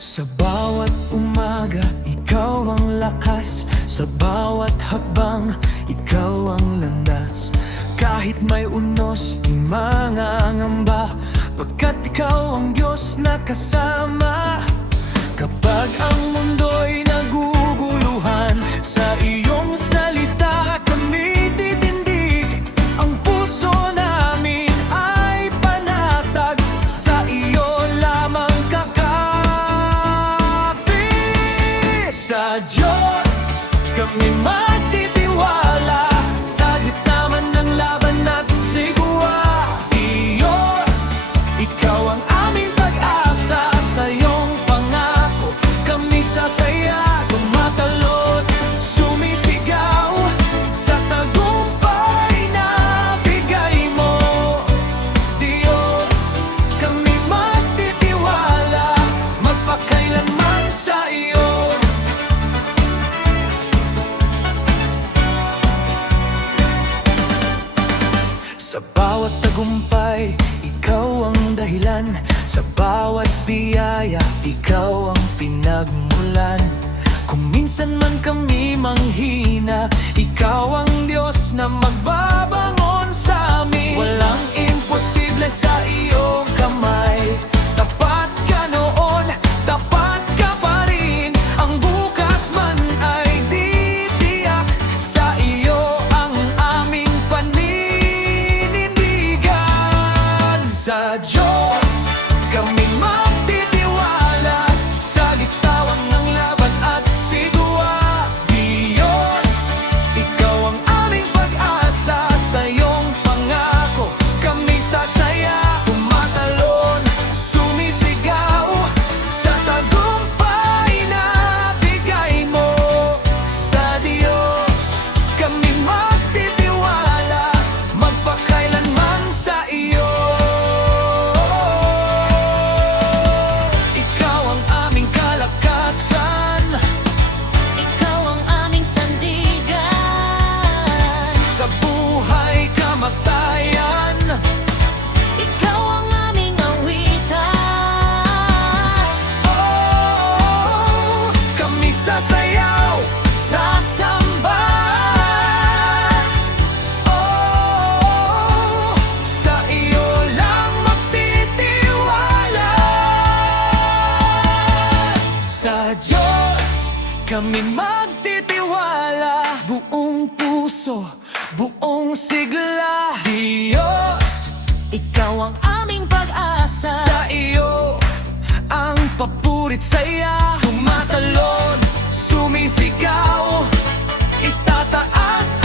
Sa bawat umaga, ikaw ang lakas. Sa bawat habang, ikaw ang landas. Kahit may unos, di mangangamba, pagkat ikaw ang Diyos na kasama. Kapag ang mundo'y naguguluhan, sa iyong salita kami titindig. Ang puso namin ay panatag, sa iyo lamang kakapit. Sa Diyos kami magtitiwala, sa gitna man ng laban at sigwa. Diyos, ikaw ang aming pag-asa, sa iyong pangako kami sasaya. Tumatalon, sumisigaw, sa tagumpay na bigay mo. Diyos, kami magtitiwala, magpakailanman sa iyo. Sa bawat tagumpay, ikaw ang dahilan. Sa bawat biyaya, ikaw ang pinagmulan. Kung minsan man kami manghina, ikaw ang Diyos na magbabangon sa amin. Walang imposible sa iyong kamay. Tapat ka noon, tapat ka pa rin. Ang bukas man ay di tiyak, sa iyo ang aming paninindigan. Sa Diyos kami magtitiwala, sa gitawan ng laban at sigwa. Diyos, ikaw ang aming pag-asa, sa iyong pangako kami sasaya. Tumatalon, sumisigaw, sa tagumpay na bigay mo. Sa Diyos kami magtitiwala, magpakailanman sa iyo. Ikaw ang aming kalakasan, Ikaw ang aming sandigan. sa buhay kamatayan. Ikaw ang aming awitan. Oh, kami sasayaw, sasamba. Oh, sa iyo lang magtitiwala. Sa Diyos kami magtitiwala, buong puso, buong sigla. Diyos, Ikaw ang aming pag-asa. sa iyo ang papurit saya. Tumatalon, sumisigaw, itataas